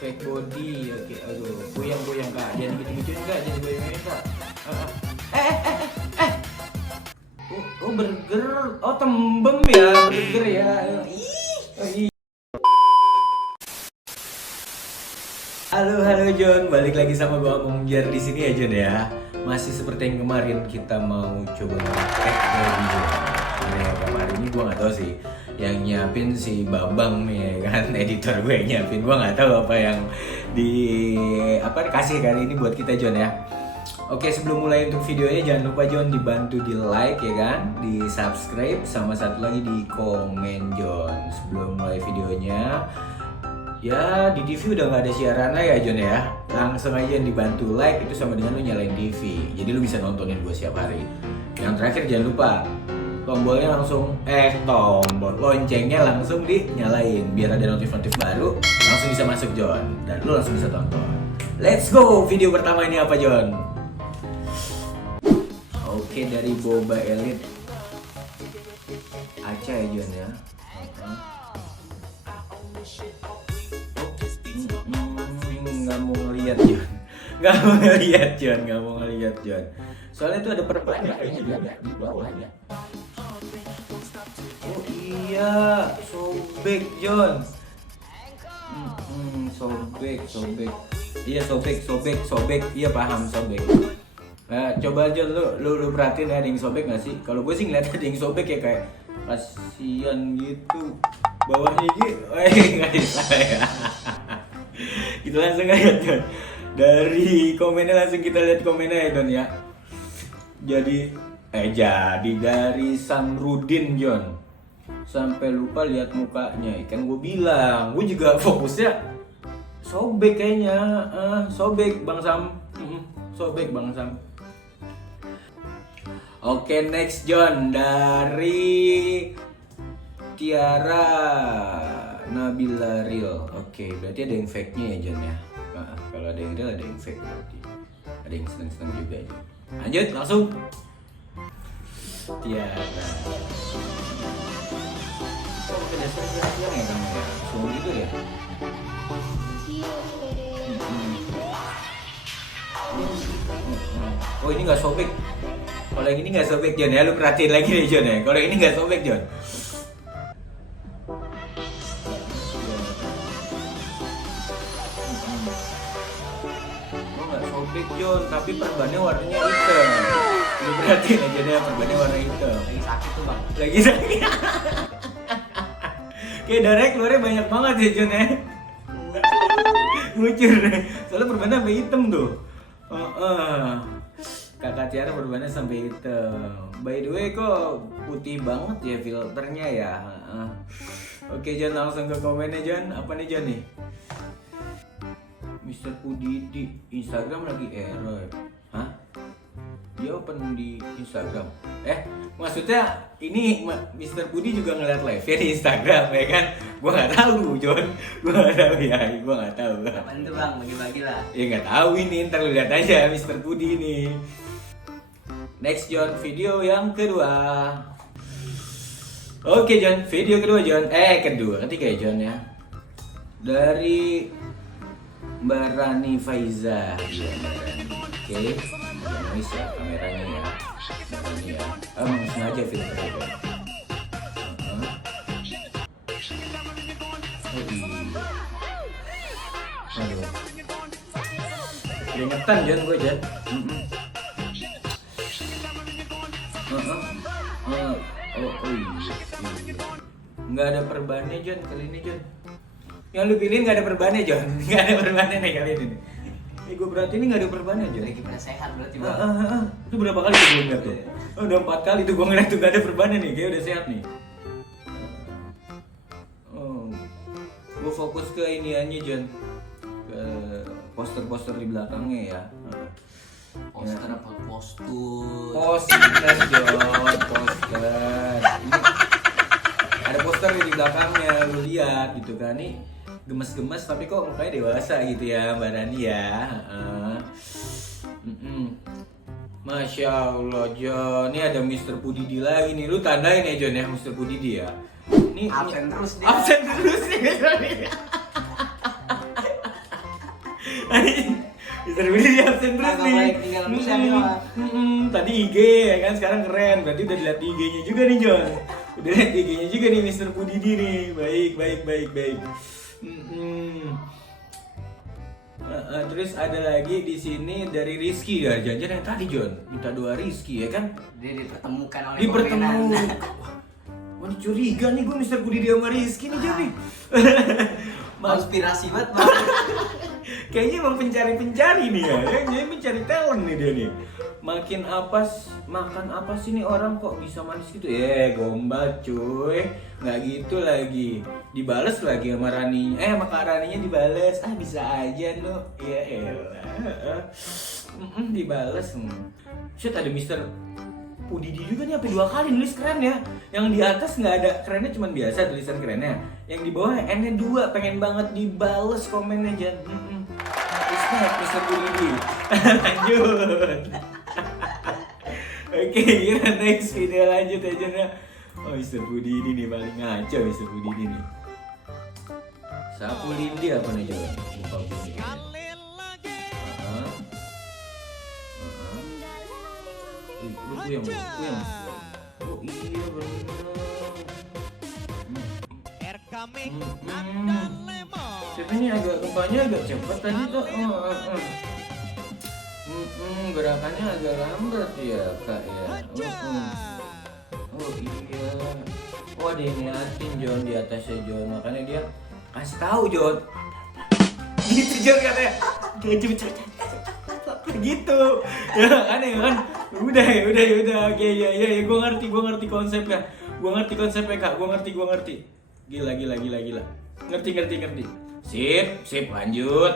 Fake body, oke, aduh, goyang-goyang kak, jangan gitu-gituin kak, jangan goyang-goyang kak. Oh burger, oh tembem ya burger ya. Halo John, balik lagi sama gua Mungjar di sini ya John ya. Masih seperti yang kemarin kita mau coba nge-tag lagi John. Nah, kemarin ini gua nggak tahu sih yang nyiapin si Babang nih kan, editor gue yang nyiapin. Gua nggak tahu apa yang dikasih kali ini buat kita John ya. Oke, sebelum mulai untuk videonya jangan lupa John dibantu di like ya kan, di subscribe, sama satu lagi di komen John. Sebelum mulai videonya, ya di TV udah nggak ada siaran ya John ya. Langsung aja dibantu like, itu sama dengan lu nyalain TV. Jadi lu bisa nontonin gue setiap hari. Yang terakhir jangan lupa tombolnya langsung tombol loncengnya langsung dinyalain biar ada notif-notif baru langsung bisa masuk John dan lu langsung bisa tonton. Let's go, video pertama ini apa John? Oke, dari Boba Elite Aceh ya John ya. Nggak mau ngeliat John, nggak mau ngeliat John. Soalnya itu ada perbannya di bawahnya. Oh iya, sobek John. Sobek. Iya sobek. Iya paham sobek. Nah, coba aja lu perhatiin ada yang sobek nggak sih? Kalau gue sih ngeliat ada yang sobek ya kayak kasian gitu. Bawahnya gitu, nggak bisa ya. Kita langsung aja Don. Dari komennya langsung kita lihat komennya ya Don ya. Jadi dari Samrudin John. Sampai lupa lihat mukanya. Kan gue bilang, gue juga fokusnya sobek kayaknya. Sobek Bang Sam. Sobek Bang Sam. Oke, next John dari Tiara Nabila Real. Oke, berarti ada yang fake-nya ya John ya. Nah, kalau ada yang real ada yang fake berarti. Ada yang seneng-seneng juga ya. Lanjut langsung. Tiara. Kok ada siang ya kamu ya? Semua gitu ya? Oh ini nggak sobek. Kalau yang ini nggak sobek John ya, lu perhatiin lagi nih John ya. Kalau yang ini nggak sobek John. Oh nggak sobek John, tapi perbannya warnanya hitam. Lu perhatiin aja deh, perbannya warna hitam. Lagi sakit tuh bang. Lagi sakit. Kayak darahnya keluarnya banyak banget ya John ya. Ngucur deh. Soalnya perbannya sampai hitam tuh. Kakak Tiara berbannya sampai hitam. By the way kok putih banget ya filternya ya. Oke John, langsung ke komennya John. Apa nih John nih? Mr. Pudidi Instagram lagi error. Hah? Dia open di Instagram. Maksudnya ini Mr. Pudi juga ngeliat live ya di Instagram ya kan? Gua nggak tahu John. Gua nggak tahu. Apaan tuh bang? Bagi-bagi lah. Ya nggak tahu ini, ntar lu lihat aja Mr. Pudi ini. Next John, video yang kedua. Oke John, video kedua John. Ketiga ya John ya. Dari Mbak Rani Faiza. Oke, noise ya kameranya ya. Ini ya. Emang sengaja filternya John. Oh iya. Aduh. Keringetan John gue John. Oh iya. Nggak ada perbannya John kali ini John. Yang lu pilih nggak ada perbannya John. Nggak ada perbannya nih kali ini. Gue berarti ini nggak ada perbannya John. Lagi pada sehat berarti bang. Itu berapa kali tuh gue ngeliat tuh? Udah 4 kali tuh gue ngeliat tuh nggak ada perbannya nih. Kayak udah sehat nih. Gue fokus ke iniannya John. Ke poster-poster di belakangnya ya. Poster apa postur? Poster John, poster. Ini ada poster di belakangnya, lu lihat gitu kan nih. Gemes-gemes tapi kok mukanya dewasa gitu ya Mbak Rani ya. Masya Allah John, ini ada Mr. Pudidi lagi nih. Lu tandain ya John ya Mr. Pudidi ya. Ini Absen terus dia. Absen terus nih. Mister Budi di absen terus Nggak nih. balik tinggal bisa dia mah. Tadi IG ya kan, sekarang keren. Berarti udah dilihat IG-nya juga nih John. Udah lihat IG-nya juga nih Mister Budi nih. Baik. Terus ada lagi di sini dari Rizky ya, jangan yang tadi John minta doa Rizky ya kan? Dia dipertemukan oleh Dipertemukan. Wah, ini curiga nih gue Mister Budi sama Rizky nih John nih. Konspirasi banget Bang. Kayaknya emang pencari nih ya, jadi mencari talent nih dia nih. Makan apa sih nih orang kok bisa manis gitu? Gombal cuy, nggak gitu lagi. Dibales lagi sama Rani, sama Kak Raninya dibales. Bisa aja lo, ya elah. Dibales. Shit, ada Mister Udidi juga nih, sampai 2 kali nulis keren ya. Yang di atas nggak ada kerennya, cuman biasa tulisan kerennya. Yang di bawah N-nya 2, pengen banget dibales komennya jangan. Respect Mister Udidi. Lanjut. Oke, kita next video lanjut aja nih. Oh, Mister Udidi nih paling ngaco Mister Udidi nih. Sapu lindi apa nih coba? Muka bunyi kayaknya. Lu yang. Oh iya bener. Tapi ini rupanya agak cepat tadi tuh. Gerakannya agak lambat ya kak ya. Oh iya. Oh dia ngeliatin John di atasnya John, makanya dia kasih tahu John. Gitu John katanya. Dia cepet gitu. Ya aneh kan? Udah. Oke ya. Gue ngerti konsepnya. Gue ngerti. Gila. Ngerti. Sip, lanjut.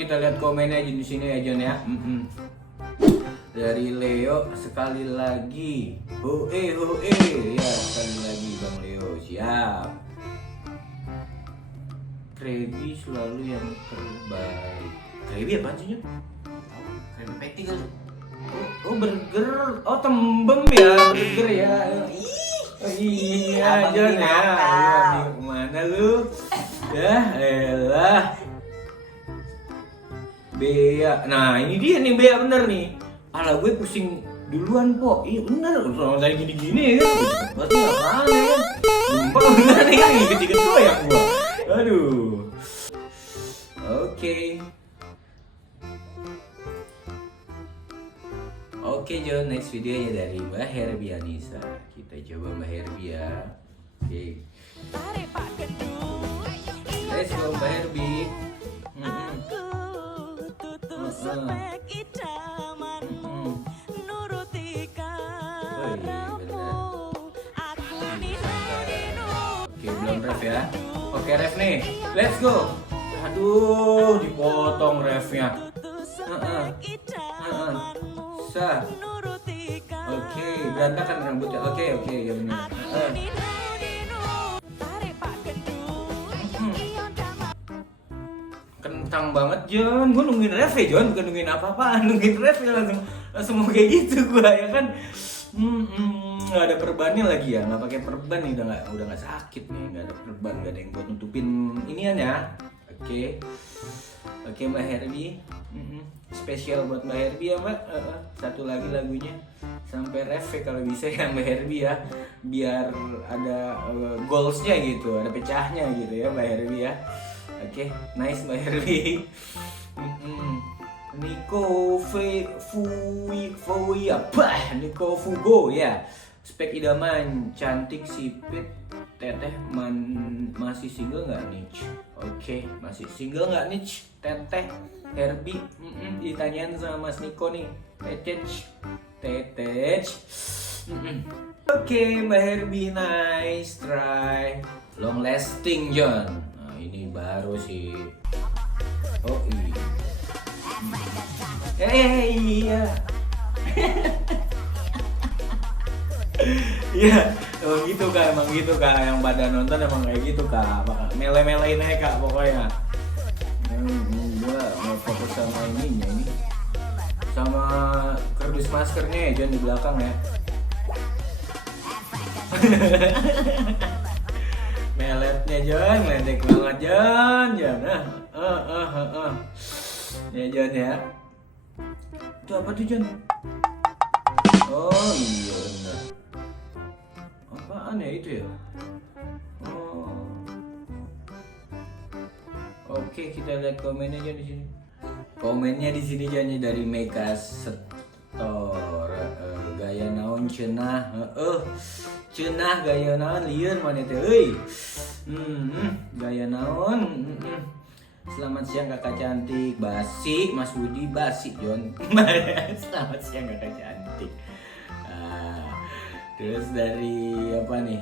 Kita lihat komennya di sini ya John ya. Dari Leo sekali lagi. Hoe. Ya, sekali lagi Bang Leo. Siap. Krebi selalu yang terbaik. Krebi apaan sih John? Krebi patty kali. Oh burger. Oh tembem ya, burger ya. Oh, iya John ya. Lu kemana lu? Ya elah. Bea. Nah ini dia nih Bea bener nih. Alah gue pusing duluan po. Iya bener. Kalau saya gini-gini ya kan. Berarti apaan ya kan. Sumpah bener nih kan. Ikut-ikut goyang gua. Aduh. Oke John, next videonya dari Mbak Herbie Anissa. Kita coba Mbak Herbie ya. Oke. Let's go Mbak Herbie. Oke, belum ref ya. Oke, ref nih. Let's go. Aduh, dipotong refnya. Oke, berantakan rambutnya. Oke, ya benar. Kentang banget John, gue nungguin ref ya John, bukan nungguin apa-apaan, nungguin ref ya langsung mau kayak gitu gue ya kan. Nggak ada perbannya lagi ya, nggak pakai perban nih, udah nggak sakit nih, nggak ada perban, nggak ada yang buat nutupin iniannya. Oke Mbak Herbie, spesial buat Mbak Herbie ya Mbak. Satu lagi lagunya sampai ref ya kalau bisa ya Mbak Herbie ya, biar ada goalsnya gitu, ada pecahnya gitu ya Mbak Herbie ya. Oke, nice Mbak Herbie. Niko Fugo ya. Spek idaman, cantik, sipit, teteh masih single nggak nih? Oke, masih single nggak nih? Teteh Herbie, ditanyain sama Mas Niko nih. Teteh. Oke, Mbak Herbie, nice try. Long lasting John. Nah, ini baru sih. Oh iya. Iya. Iya, emang gitu kak, yang pada nonton emang kayak gitu kak, mele-melein aja kak pokoknya. Gua mau fokus sama ini, sama kardus maskernya ya, jangan di belakang ya. Meletnya Jon, ngeledek banget Jon. Ya Jon ya. Itu apa tuh Jon? Oh iya benar. Apaan ya itu ya? Oh. Oke, kita lihat komennya aja di sini. Komennya di sini jadi dari Mega Setor. Gaya naon cenah, cenah gaya naon lieur mana teh euy. Gaya naon. Selamat siang kakak cantik. Basi Mas Budi, basi Jon. Selamat siang kakak cantik. Terus dari apa nih?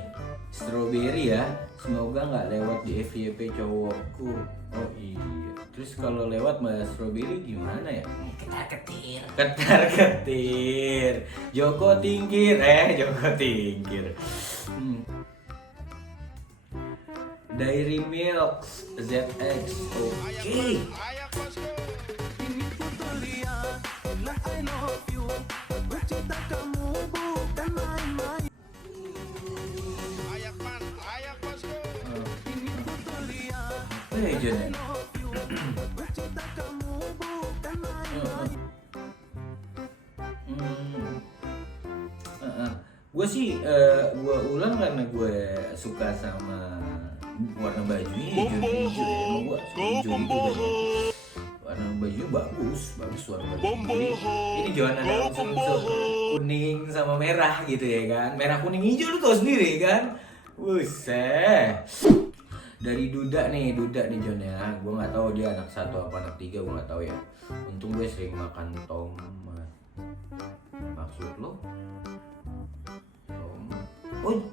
Strawberry ya. Semoga nggak lewat di FYP cowokku. Oh iya. Terus kalau lewat Mbak Strawberry gimana ya? Ketar-ketir. Ketar-ketir. Joko tingkir. Joko tingkir. Dairy Milk ZX. Oke. Jon. Gue sih gue ulang karena gue suka sama warna bajunya hijau-hijau ya. Emang gue suka hijau gitu. Warna baju bagus warna baju. Jadi ini Jon ada unsur-unsur kuning sama merah gitu ya kan. Merah kuning hijau lu tau sendiri kan. Buset. Dari Duda nih Jon ya. Gue nggak tahu dia anak 1 apa anak 3, gue nggak tahu ya. Untung gue sering makan tomat. Maksud lo?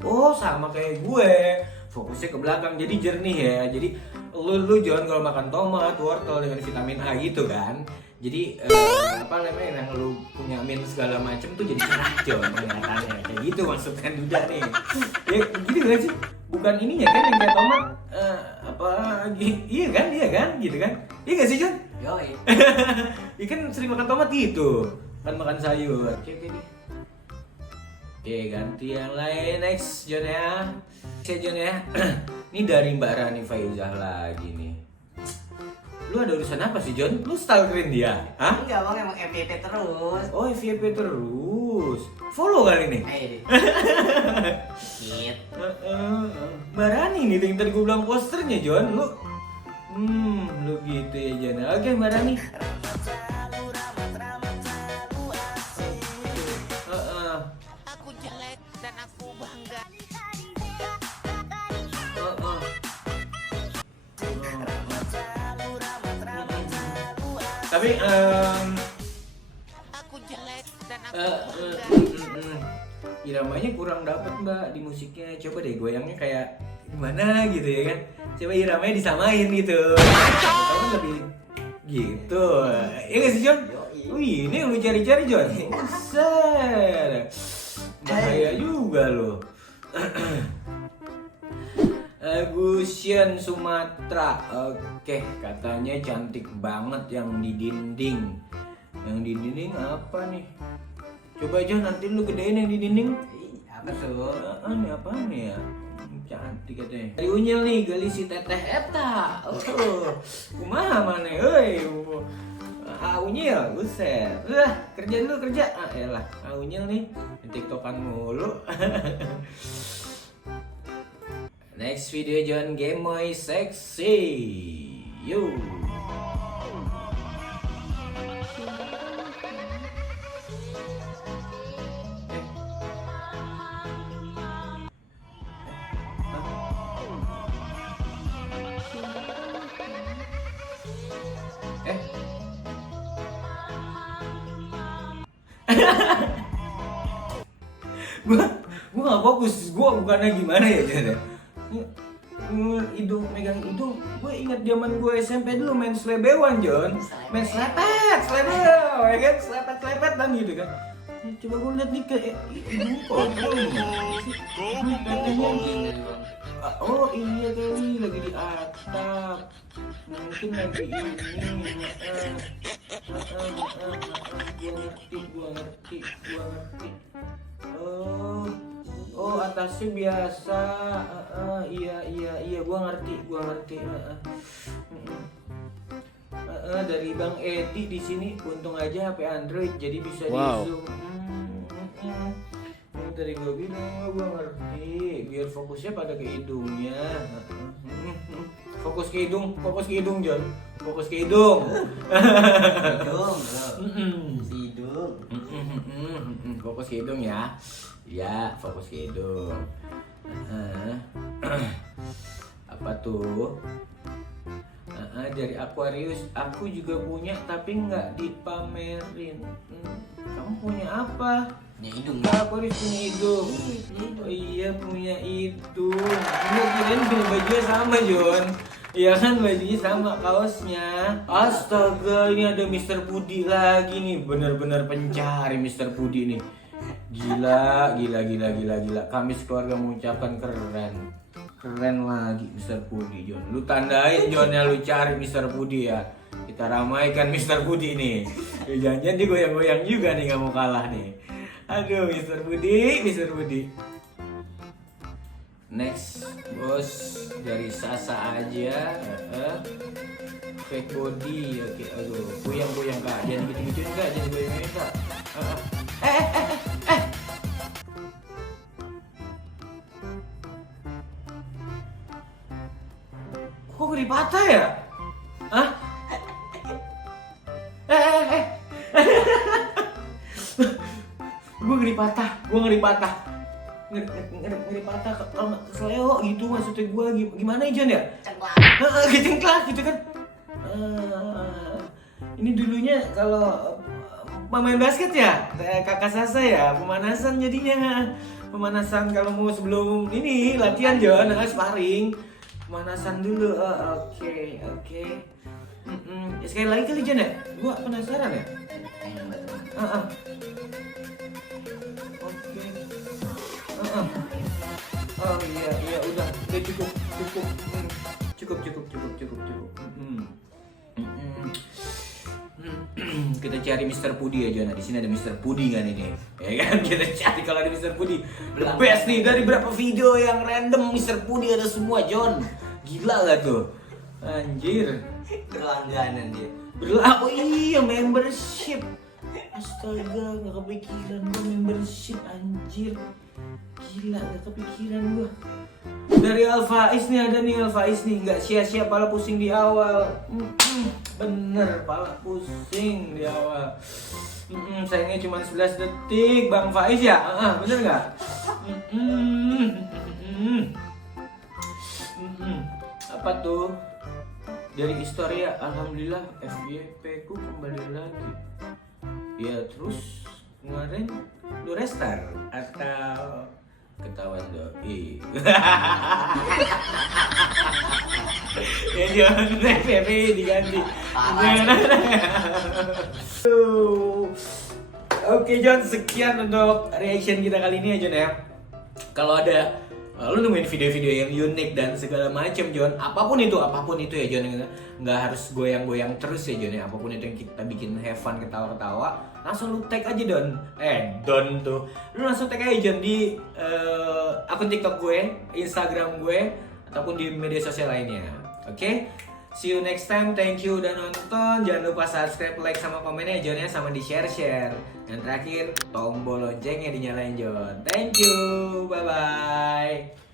Oh sama kayak gue. Fokusnya ke belakang jadi jernih ya. Jadi lu Jon kalau makan tomat, wortel dengan vitamin A gitu kan. Jadi apa namanya yang lu punya min segala macem tuh jadi cerah Jon penglihatannya. Kayak gitu maksudnya Duda nih. Ya gitu kan sih. Bukan ininya kan yang kayak tomat iya kan gitu kan. Iya gak sih Jon? Yoi. Iya kan sering makan tomat gitu. Kan makan sayur. Oke nih. Oke ganti yang lain next Jon ya. Oke Jon ya. Ini dari Mbak Rani Faizah lagi nih. Lu ada urusan apa sih Jon? Lu stalkerin dia? Hah? Enggak bang, emang FYP terus. Oh FYP terus. Follow kali nih. Shit. Mbak Rani nih yang tadi gue bilang posternya Jon. Lu gitu ya Jon. Oke Mbak Rani. Aku jelek dan aku bangga. Tapi Aku jelek dan aku bangga. iramanya kurang dapet Mbak di musiknya. Coba deh goyangnya kayak gimana gitu ya kan. Coba iramanya disamain gitu. Kamu lebih gitu. Iya gak sih Jon? Wih ini yang lu cari-cari Jon. Buset. Bahaya juga lo. Gusian Sumatera. Oke, katanya cantik banget yang di dinding. Yang di dinding apa nih? Coba aja nanti lu gedein yang di dinding. Apa tuh? Ini apa nih ya? Cantik katanya. Dari Unyil nih, gali si teteh eta. Kumaha mana? Hei. Unyil, buset. Kerja dulu kerja. Elah, Unyil nih, TikTokan mulu. Next video Jon Gemoy seksi. Yuk. Gue gak fokus, gue bukannya gimana ya Jon. Hidung megang hidung, gue inget zaman gue SMP dulu main selebewan Jon, main selepet ya kan, selepet dan gitu kan. Coba gue liat nih ke hidung kotor. Oh iya kali lagi di atap, mungkin lagi ini. Gue ngerti. Oh Oh atasnya biasa. Iya gua ngerti. Dari Bang Edi di sini untung aja HP Android jadi bisa di zoom. Dari gua bilang gua ngerti biar fokusnya pada ke hidungnya. Fokus ke hidung John. Fokus ke hidung. Hidung, si hidung. Fokus ke hidung ya. Ya, fokus ke hidung. Apa tuh? Dari Aquarius, aku juga punya tapi nggak dipamerin. Kamu punya apa? Punya hidung. Aquarius punya hidung. Oh iya punya hidung. Enggak kirain punya bajunya sama John. Iya kan bajunya sama kaosnya. Astaga ini ada Mr. Pudi lagi nih. Bener-bener pencari Mr. Pudi nih. Gila. Kami sekeluarga mengucapkan keren lagi Mr. Pudi John. Lu tandain Johnnya lu cari Mr. Pudi ya. Kita ramaikan Mr. Pudi nih. Jangan-jangan dia goyang-goyang juga nih gak mau kalah nih. Aduh Mr. Pudi. Next bos dari Sasa aja. Fake body. Oke, aduh goyang kak. Jangan gitu-gituin kak. Jangan goyang-goyang kak. Kok gede patah ya? Hah? Gue ngeri patah. Ngeri patah kalau nggak kesleo gitu maksudnya gue gimana ya John ya? Cengklak gitu kan. Ini dulunya kalau pemain basket ya, kakak Sasa ya, pemanasan jadinya. Pemanasan kalau mau sebelum ini latihan John, sparring. Pemanasan dulu. Oke. Sekali lagi kali John ya? Gue penasaran ya. Oh iya udah cukup. Kita cari Mr. Pudi ya John. Di sini ada Mr. Pudi kan ini, ya kan? Kita cari kalau ada Mr. Pudi. The best nih dari berapa video yang random Mr. Pudi ada semua John. Gila gak tuh? Anjir. Berlangganan dia. Oh iya membership. Astaga gak kepikiran gue membership anjir. Gila gak kepikiran gue. Dari Alfaiz nih ada nih Alfaiz nih. Gak sia-sia pala pusing di awal. Bener pala pusing di awal. Sayangnya cuma 11 detik Bang Faiz ya? Bener gak? Apa tuh? Dari Historia, alhamdulillah FYP ku kembali lagi. Ya terus kemarin lu restart atau ketahuan doi? Ya jangan FYP diganti. Oke John, sekian untuk reaction kita kali ini ya John ya. Kalau ada lu nemuin video-video yang unik dan segala macam John, apapun itu ya John, nggak harus goyang-goyang terus ya John ya, apapun itu yang kita bikin have fun, ketawa-ketawa, langsung lu tag aja Don tuh, lu langsung tag aja John di akun TikTok gue, Instagram gue, ataupun di media sosial lainnya. Oke? See you next time, thank you udah nonton. Jangan lupa subscribe, like, sama komennya John ya, sama di share. Dan terakhir, tombol loncengnya dinyalain John. Thank you, bye-bye.